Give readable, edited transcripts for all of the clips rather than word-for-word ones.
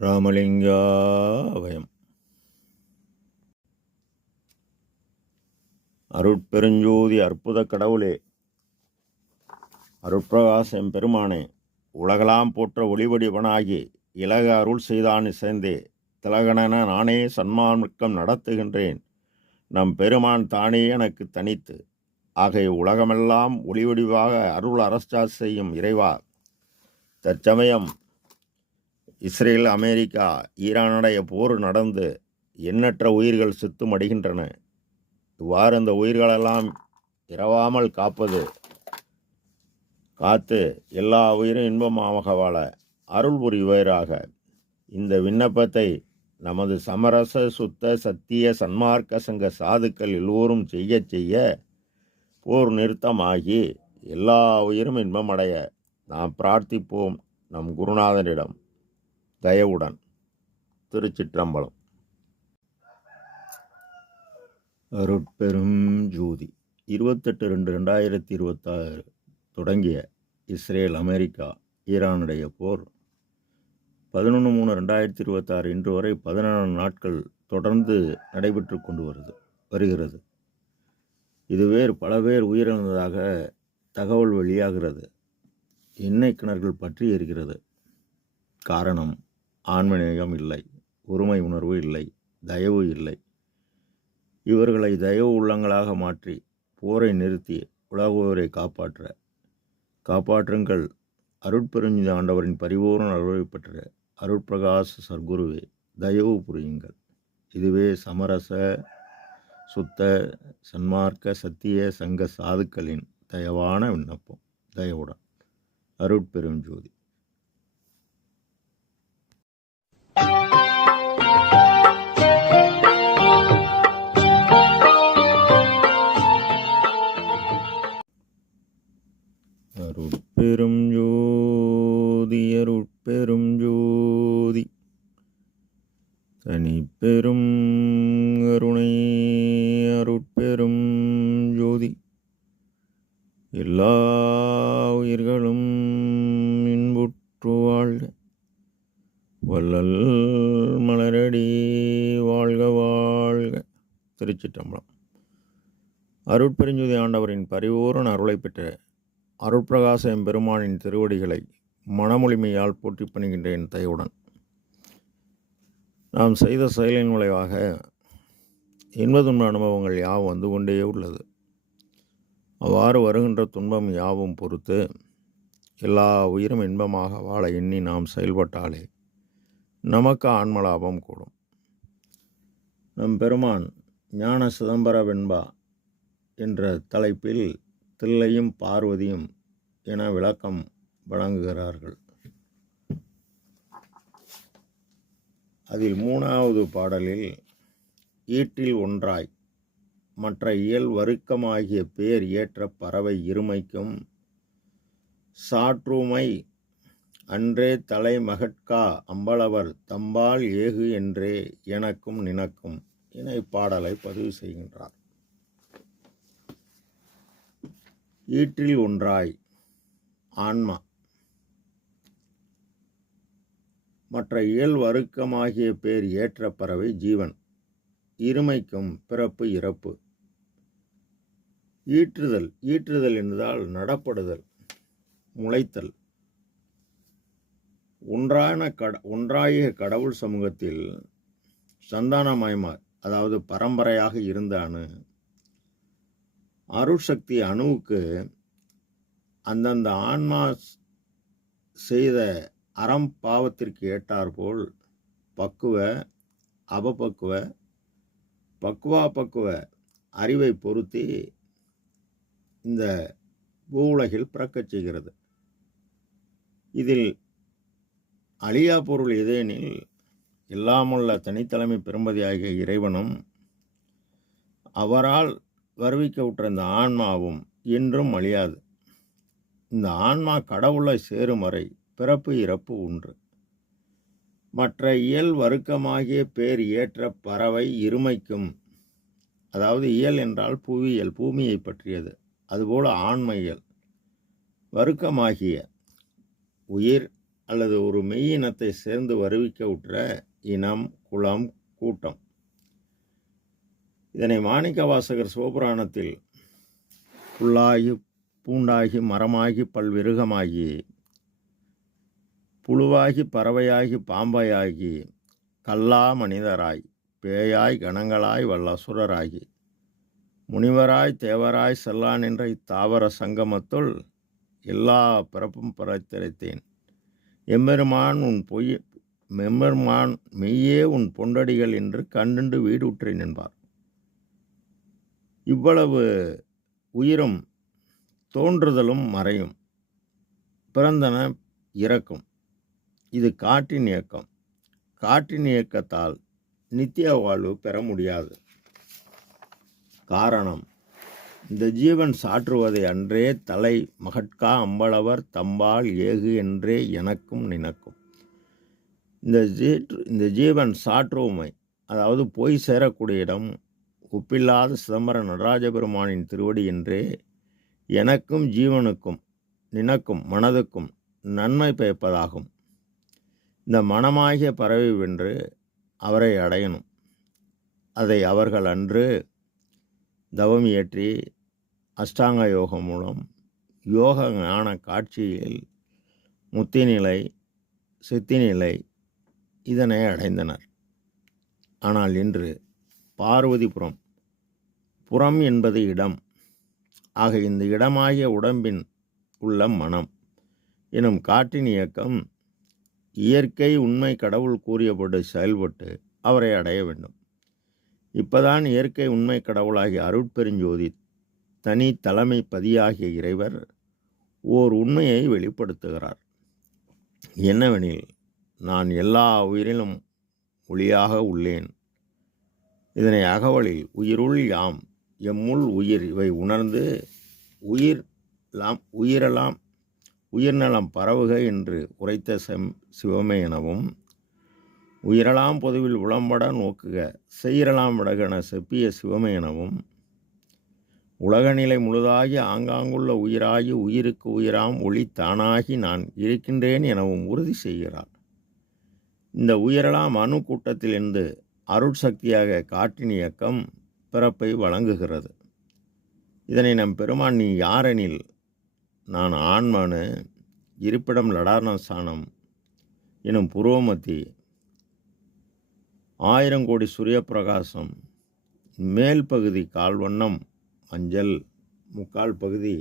ராமலிங்காவயம். அருட்பெருஞ்சோதி அற்புத கடவுளே, அருட்பிரகாசம் பெருமானே, உலகலாம் போற்ற ஒளிவடிவனாகி இலக அருள் செய்தான் இசைந்தே திலகணன நானே சன்மார்க்கம் நடத்துகின்றேன். நம் பெருமான் தானே எனக்கு தனித்து ஆகிய உலகமெல்லாம் ஒளிவடிவாக அருள் அரசா செய்யும் இறைவா, தற்சமயம் இஸ்ரேல், அமெரிக்கா, ஈரானுடைய போர் நடந்து எண்ணற்ற உயிர்கள் செத்து மடிகின்றன. இவ்வாறு அந்த உயிர்களெல்லாம் இரவாமல் காத்து எல்லா உயிரும் இன்பமாக வாழ அருள் புரிவராக. இந்த விண்ணப்பத்தை நமது சமரச சுத்த சத்திய சன்மார்க்க சங்க சாதுக்கள் எல்லோரும் செய்ய போர் நிறுத்தமாகி எல்லா உயிரும் இன்பமடைய நாம் பிரார்த்திப்போம் நம் குருநாதனிடம் தயவுடன். திருச்சிற்றம்பலம். அருட்பெரும் ஜோதி 28/2/2026 தொடங்கிய இஸ்ரேல், அமெரிக்கா, ஈரானுடைய போர் 11/3/2026 இன்று வரை 14 நாட்கள் தொடர்ந்து நடைபெற்று கொண்டு வருகிறது. இதுவே பல பேர் உயிரிழந்ததாக தகவல் வெளியாகிறது. எண்ணெய் கிணறுகள் பற்றி எரிகிறது. காரணம், ஆன்மநேயம் இல்லை, ஒருமை உணர்வு இல்லை, தயவு இல்லை. இவர்களை தயவு உள்ளங்களாக மாற்றி போரை நிறுத்தி உலகோரை காப்பாற்றுங்கள். அருட்பெருஞ்சோதி ஆண்டவரின் பரிபூர்ண அருளை பெற்ற அருட்பிரகாச சர்க்குருவே, தயவு புரியுங்கள். இதுவே சமரச சுத்த சன்மார்க்க சத்திய சங்க சாதுக்களின் தயவான விண்ணப்பம். தயவுடன். அருட்பெருஞ்சோதி. அருட்பெரும் ஜோதி அருட்பெரும் ஜோதி தனிப்பெரும் கருணை அருட்பெரும் ஜோதி. எல்லா உயிர்களும் இன்புற்று வாழ்க, வள்ளல் மலரடி வாழ்க வாழ்க. திருச்சிற்றம்பலம். அருட்பெருஞ்சோதி ஆண்டவரின் பரிபூரண அருளை பெற்ற அருட்பிரகாச எம்பெருமானின் திருவடிகளை மனமொழிமையால் போற்றி பணிகின்றேன் தயவுடன். நாம் செய்த செயலின் விளைவாக இன்பதுன்ப அனுபவங்கள் யாவும் வந்து கொண்டே உள்ளது. அவ்வாறு வருகின்ற துன்பம் யாவும் பொறுத்து எல்லா உயிரும் இன்பமாக வாழ எண்ணி நாம் செயல்பட்டாலே நமக்கு ஆன்மலாபம் கூடும். நம் பெருமான் ஞான சிதம்பர வெண்பா என்ற தலைப்பில் தில்லையும் பார்வதியும் என விளக்கம் வழங்குகிறார்கள். அதில் 3வது பாடலில் ஈட்டில் ஒன்றாய் மற்ற இயல் வருக்கமாகிய பேர் ஏற்ற பறவை இருமைக்கும் சாற்றுமை அன்றே தலை மகட்கா அம்பலவர் தம்பால் ஏகு என்றே எனக்கும் நினக்கும் என இப்பாடலை பதிவு செய்கின்றார். ஈற்றில் ஒன்றாய் ஆன்மா மற்ற இயல் வருக்கமாகிய பேர் ஏற்ற பறவை ஜீவன் இருமைக்கும் பிறப்பு இறப்பு. ஈற்றுதல் என்றால் நடப்படுதல், முளைத்தல். ஒன்றாய கடவுள் சமூகத்தில் சந்தானமயமாய், அதாவது பரம்பரையாக இருந்த அருட்சக்தி அணுவுக்கு அந்தந்த ஆன்மா செய்த அறம் பாவத்திற்கு ஏற்றாற்போல் பக்குவ அபபக்குவ பக்குவ அறிவை பொருத்தி இந்த பூவுலகில் பிறக்கச் செய்கிறது. இதில் அழியா பொருள் எதேனில் எல்லாமுள்ள தனித்தலைமை பெரும்பதியாகிய இறைவனும் அவரால் வருவிக்கவுற்ற இந்த ஆன்மாவும் என்றும் அழியாது. இந்த ஆன்மா கடவுளை சேரும் வரை பிறப்பு இறப்பு ஒன்று. மற்ற இயல் வருக்கமாகிய பேர் ஏற்ற பறவை இருமைக்கும், அதாவது இயல் என்றால் புவியியல், பூமியை பற்றியது. அதுபோல ஆன்மையியல் வருக்கமாகிய உயிர் அல்லது ஒரு மெய்யினத்தை சேர்ந்து வருவிக்க உற்ற இனம், குலம், கூட்டம். இதனை மாணிக்க வாசகர் சிவபுராணத்தில் புல்லாகி பூண்டாகி மரமாகி பல்விருகமாகி புழுவாகி பறவையாகி பாம்பாயாகி கல்லா மனிதராய் பேயாய் கணங்களாய் வல்லசுரராகி முனிவராய் தேவராய் செல்லான் என்ற இத்தாவர சங்கமத்துள் எல்லா பிறப்பும் பிறத்திருத்தேன். எம்பெருமான் மெய்யே உன் பொண்டடிகள் என்று கண்டுண்டு வீடுற்றேன் என்பார். இவ்வளவு உயிரும் தோன்றுதலும் மறையும், பிறந்தன இறக்கும். இது காற்றின் இயக்கம். காற்றின் இயக்கத்தால் நித்திய வாழ்வு பெற முடியாது. காரணம், இந்த ஜீவன் சாற்றுவதை அன்றே தலை மகட்கா அம்பளவர் தம்பால் ஏகு என்றே எனக்கும் நினக்கும். இந்த ஜீவன் சாற்றுவமை, அதாவது போய் சேரக்கூடிய இடம் ஒப்பில்லாத சிதம்பர நடராஜ பெருமானின் திருவடி என்றே எனக்கும் ஜீவனுக்கும் நினக்கும் மனதுக்கும் நன்மை பயப்பதாகும். இந்த மனமாகிய பறவை வென்று அவரை அடையணும். அதை அவர்கள் அன்று தவம் இயற்றி அஷ்டாங்க யோகம் மூலம் யோக ஞான காட்சியில் முத்திநிலை, சித்திநிலை இதனை அடைந்தனர். ஆனால் இன்று பார்வதிபுரம், புறம் என்பது இடம். ஆக இந்த இடமாகிய உடம்பின் உள்ள மனம் எனும் காற்றின் இயக்கம் இயற்கை உண்மை கடவுள் கூறியபடி செயல்பட்டு அவரை அடைய வேண்டும். இப்பதான் இயற்கை உண்மை கடவுளாகிய அருட்பெருஞ்சோதி தனி தலைமை பதியாகிய இறைவர் ஓர் உண்மையை வெளிப்படுத்துகிறார். என்னவெனில், நான் எல்லா உயிரிலும் ஒளியாக உள்ளேன். இதனை அகவலில் உயிருள் யாம் எம்முள் உயிர் இவை உணர்ந்து உயிர்நலம் பரவுக என்று உரைத்த சிவமே எனவும், உயிரலாம் பொதுவில் உளம்பட நோக்குக செய்யலாம் விடகென செப்பிய சிவமே எனவும், உலகநிலை முழுதாகி ஆங்காங்குள்ள உயிராகி உயிருக்கு உயிராம் ஒளி தானாகி நான் இருக்கின்றேன் எனவும் உறுதி செய்கிறார். இந்த உயிரெல்லாம் அணு கூட்டத்திலிருந்து அருட்சக்தியாக காற்றின் இயக்கம் பிறப்பை வழங்குகிறது. இதனை நம் பெருமான் நீ யாரெனில், நான் ஆன்மனு, இருப்பிடம் லடாரணசானம் எனும் புருவமத்தி, 1000 கோடி சூரிய பிரகாசம், மேல் பகுதி கால்வண்ணம் மஞ்சள், முக்கால் பகுதி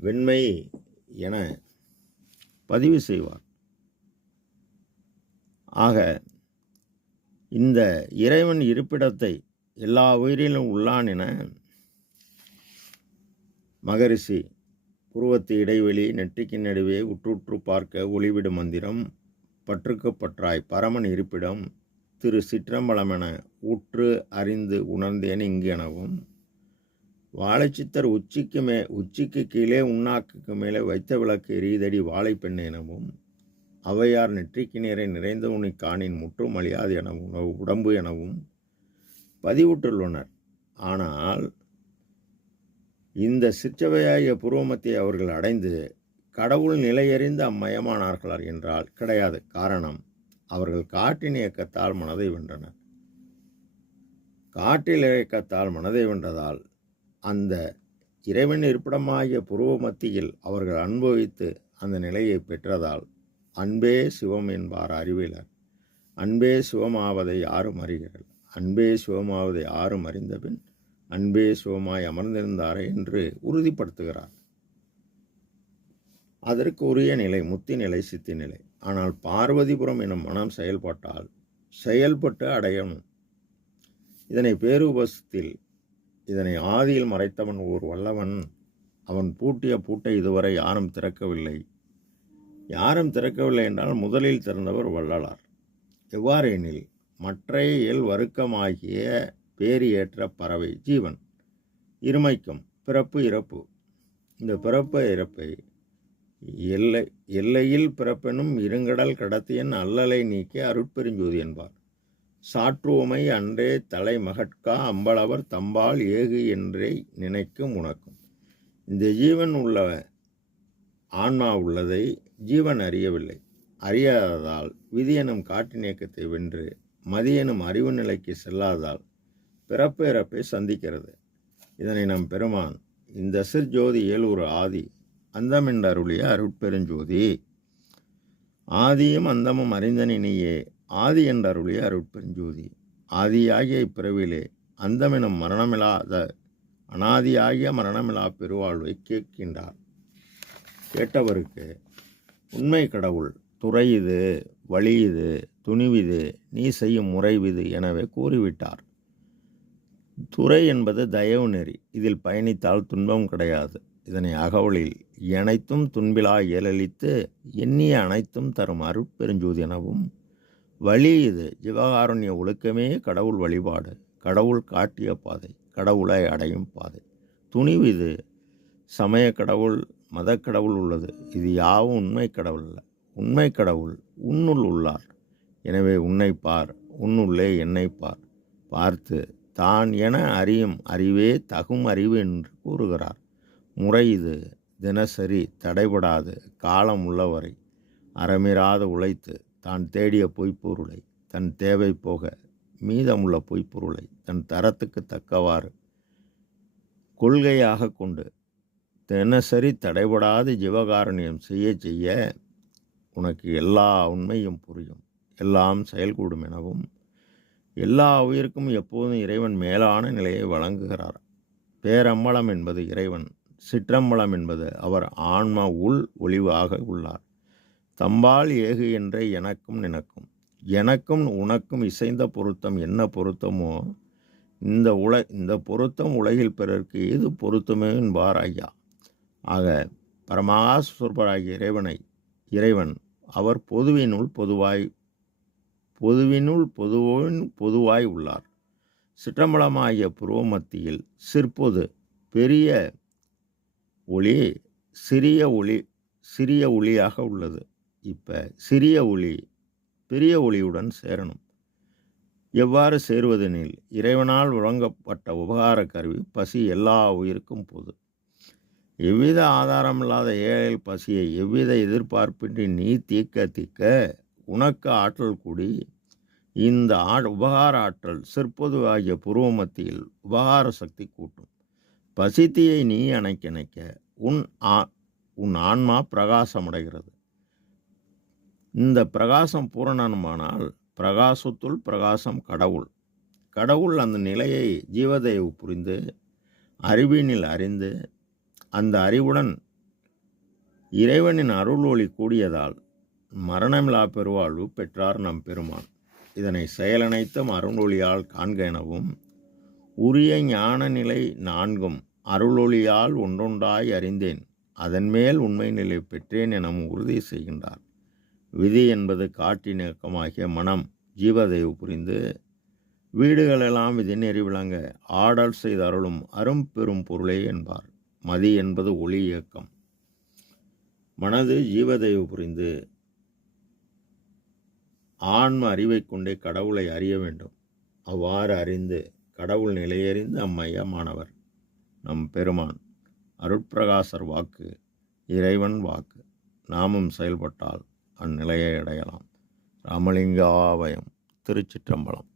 வெண்மை என பதிவு செய்வார். ஆக இந்த இறைவன் இருப்பிடத்தை எல்லா உயிரிலும் உள்ளான் என மகரிஷி புருவத்து இடைவெளி நெற்றிக்கு நடுவே உற்றுற்று பார்க்க ஒளிவிடும் மந்திரம் பற்றுக்கு பற்றாய் பரமன் இருப்பிடம் திரு சிற்றம்பலமென உற்று அறிந்து உணர்ந்தேன் இங்கு எனவும், வாழைச்சித்தர் உச்சிக்கு கீழே உண்ணாக்குக்கு மேலே வைத்த விளக்கு எரியுதடி வாழைப்பெண் எனவும், அவையார் நெற்றிக்கு நேரை நிறைந்த உனி காணின் முற்றும் அழியாது எனவும் உடம்பு எனவும் பதிவுற்றுள்ளனர். ஆனால் இந்த சிற்றவையாகிய புருவமத்தை அவர்கள் அடைந்து கடவுள் நிலையறிந்து அம்மயமானார்கள் என்றால் கிடையாது. காரணம், அவர்கள் காற்றின் இயக்கத்தால் மனதை வென்றனர். காற்றில் இயக்கத்தால் மனதை வென்றதால் அந்த இறைவன் இருப்பிடமாகிய புருவ மத்தியில் அவர்கள் அனுபவித்து அந்த நிலையை பெற்றதால் அன்பே சிவம் என்பார் அறிவிலர். அன்பே சிவமாவதை யாரும் அறிகிறார். அன்பே சிவமாவதை யாரும் அறிந்தபின் அன்பே சிவமாய் அமர்ந்திருந்தாரே என்று உறுதிப்படுத்துகிறார். அதற்கு உரிய நிலை முத்தி நிலை, சித்தி நிலை. ஆனால் பார்வதிபுரம் எனும் மனம் செயல்பட்டு அடையணும். இதனை பேருபசத்தில் இதனை ஆதியில் மறைத்தவன் ஓர் வல்லவன். அவன் பூட்டிய பூட்டை இதுவரை யாரும் திறக்கவில்லை. யாரும் திறக்கவில்லை என்றால் முதலில் திறந்தவர் வள்ளலார். எவ்வாறெனில், மற்றைய இயல் வருக்கமாகிய பேரி ஏற்ற பறவை ஜீவன் இருமைக்கும் பிறப்பு இறப்பு. இந்த பிறப்பு இறப்பை எல்லையில் பிறப்பெனும் இருங்கடல் கடத்தியன் அல்லலை நீக்கி அருட்பெருஞ்சோதி என்பார். சாற்றுவமை அன்றே தலை மகட்கா அம்பளவர் தம்பால் ஏகு என்றே நினைக்கும் உனக்கும். இந்த ஜீவன் உள்ள ஆன்மா உள்ளதை ஜீவன் அறியவில்லை. அறியாததால் விதி எனும் காற்றின் இயக்கத்தை வென்று மதி எனும் அறிவு நிலைக்கு செல்லாததால் பிறப்பு இறப்பை சந்திக்கிறது. இதனை நம் பெருமான் இந்த சிற்ஜோதி ஏழூர் ஆதி அந்தமென்று அருளிய அருட்பெருஞ்சோதி. ஆதியும் அந்தமும் அறிந்தனி நீயே ஆதி என்று அருளிய அருட்பெருஞ்சோதி. ஆதியாகிய இப்பிறவிலே அந்தமெனும் மரணமில்லாத அனாதியாகிய மரணமில்லா பெருவாழ்வை கேட்கின்றார். கேட்டவருக்கு உண்மை கடவுள் துறை இது, வழி இது, துணிவிது, நீ செய்யும் முறைவிது எனவே கூறிவிட்டார். துறை என்பது தயவு நெறி. இதில் பயணித்தால் துன்பம் கிடையாது. இதனை அகவலில் எனைத்தும் துன்பிலா இயலளித்து எண்ணிய அனைத்தும் தரும் அருட்பெருஞ்சோதி எனவும், வழி இது ஜீவகாருண்ய ஒழுக்கமே கடவுள் வழிபாடு, கடவுள் காட்டிய பாதை, கடவுளை அடையும் பாதை. துணிவிது சமய கடவுள் மதக்கடவுள் உள்ளது. இது யாவும் உண்மை கடவுள் அல்ல. உண்மை கடவுள் உன்னுள் உள்ளார். எனவே உன்னை பார், உன்னுள்ளே என்னை பார். பார்த்து தான் என அறியும் அறிவே தகும் அறிவு என்று கூறுகிறார். முறை இது தினசரி தடைபடாது காலம் உள்ளவரை அறமிராது உழைத்து தான் தேடிய பொய்ப்பொருளை தன் தேவை போக மீதமுள்ள பொய்ப்பொருளை தன் தரத்துக்கு தக்கவாறு கொள்கையாக கொண்டு தினசரி தடைபடாது ஜீவகாருண்யம் செய்ய செய்ய உனக்கு எல்லா உண்மையும் புரியும், எல்லாம் செயல்கூடும் எனவும், எல்லா உயிருக்கும் எப்போதும் இறைவன் மேலான நிலையை வழங்குகிறார். பேரம்பலம் என்பது இறைவன், சிற்றம்பலம் என்பது அவர் ஆன்ம உள் ஒளிவாக உள்ளார். தம்பால் ஏகு என்ற எனக்கும் நினக்கும், எனக்கும் உனக்கும் இசைந்த பொருத்தம் என்ன பொருத்தமோ இந்த பொருத்தம் உலகில் பிறருக்கு ஏது பொருத்தமே என்பார் ஐயா. ஆக பரமாசுரபராகிய இறைவன் அவர் பொதுவாய் உள்ளார். சிற்றம்பலமாகிய புருவ மத்தியில் சிற்பொது பெரிய ஒளி சிறிய ஒளியாக உள்ளது. இப்போ சிறிய ஒளி பெரிய ஒளியுடன் சேரணும். எவ்வாறு சேருவதெனில் இறைவனால் வழங்கப்பட்ட உபகார கருவி பசி எல்லா உயிருக்கும் பொது. எவ்வித ஆதாரமில்லாத ஏழை பசியை எவ்வித எதிர்பார்ப்பின்றி நீ தீர்க்க உனக்கு ஆற்றல் கூடி இந்த உபகார ஆற்றல் சிற்பொது ஆகிய புருவ மத்தியில் உபகார சக்தி கூட்டும். பசித்தியை நீ அணைக்க உன் ஆன்மா பிரகாசமடைகிறது. இந்த பிரகாசம் பூரணமானால் பிரகாசத்துள் பிரகாசம் கடவுள் அந்த நிலையை ஜீவதயவு புரிந்து அறிவினில் அறிந்து அந்த அறிவுடன் இறைவனின் அருள் ஒளி கூடியதால் மரணமில்லா பெருவாழ்வு பெற்றார் நம் பெருமான். இதனை செயலனைத்தும் அருளொளியால் காண்க எனவும், உரிய ஞான நிலை நான்கும் அருளொளியால் ஒன்றொன்றாய் அறிந்தேன், அதன்மேல் உண்மை நிலை பெற்றேன் எனவும் உறுதி செய்கின்றார். விதி என்பது காற்றின் இயக்கமாகிய மனம் ஜீவதயவு புரிந்து வீடுகளெல்லாம் விதி நெறி விளங்க ஆடல் செய்த அருளும் அரும்பெரும் பொருளே என்பார். மதி என்பது ஒளி இயக்கம். மனது ஜீவதயவு புரிந்து ஆன்ம அறிவை கொண்டே கடவுளை அறிய வேண்டும். அவ்வாறு அறிந்து கடவுள் நிலையறிந்து அம்மையமானவர் நம் பெருமான். அருட்பிரகாசர் வாக்கு இறைவன் வாக்கு. நாமும் செயல்பட்டால் அந்நிலையை அடையலாம். ராமலிங்க ஆவயம், திருச்சிற்றம்பலம்.